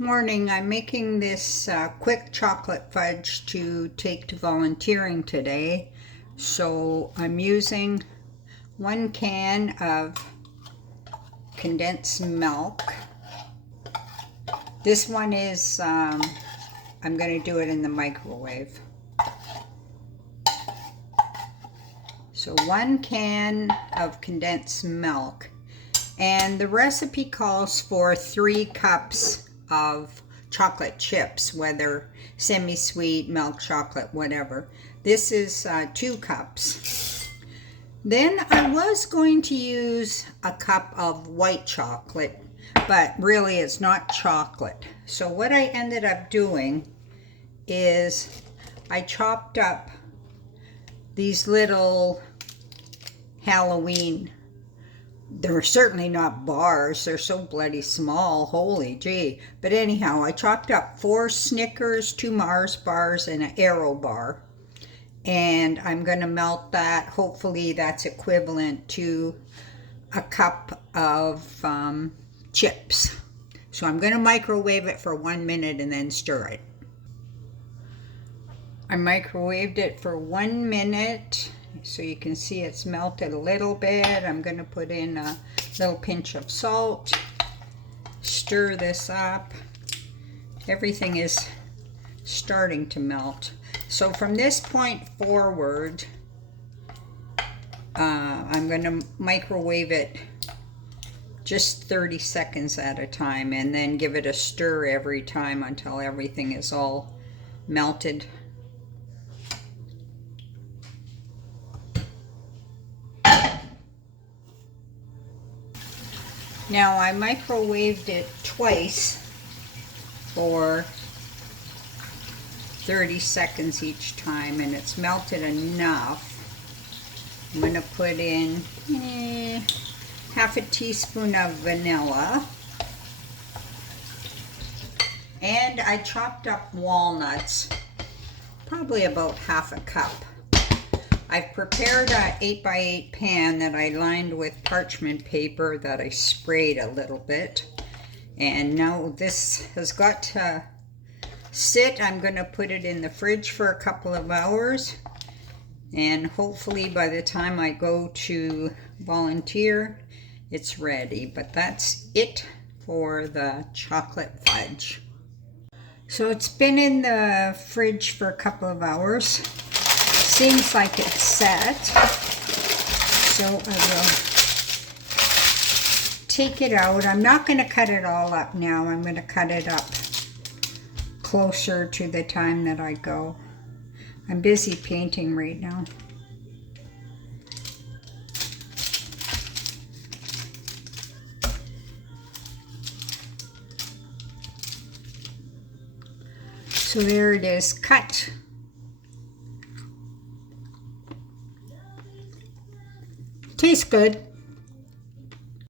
Morning. I'm making this quick chocolate fudge to take to volunteering today. So I'm using 1 can of condensed milk. This one is, I'm going to do it in the microwave. So 1 can of condensed milk. And the recipe calls for 3 cups of chocolate chips, whether semi-sweet, milk chocolate, whatever. This is 2 cups. Then I was going to use a cup of white chocolate, but really it's not chocolate. So what I ended up doing is I chopped up these little Halloween, they're certainly not bars, they're so bloody small, holy gee. But anyhow, I chopped up 4 Snickers, 2 Mars bars, and an Aero bar. And I'm going to melt that. Hopefully that's equivalent to a cup of chips. So I'm going to microwave it for 1 minute and then stir it. I microwaved it for 1 minute. So you can see it's melted a little bit. I'm going to put in a little pinch of salt. Stir this up. Everything is starting to melt. So from this point forward, I'm going to microwave it just 30 seconds at a time and then give it a stir every time until everything is all melted. Now I microwaved it twice for 30 seconds each time, and it's melted enough. I'm going to put in half a teaspoon of vanilla, and I chopped up walnuts, probably about half a cup. I've prepared an 8x8 pan that I lined with parchment paper that I sprayed a little bit. And now this has got to sit. I'm going to put it in the fridge for a couple of hours. And hopefully by the time I go to volunteer, it's ready. But that's it for the chocolate fudge. So it's been in the fridge for a couple of hours. Seems like it's set, so I will take it out. I'm not going to cut it all up now. I'm going to cut it up closer to the time that I go. I'm busy painting right now. So there it is, cut. Tastes good.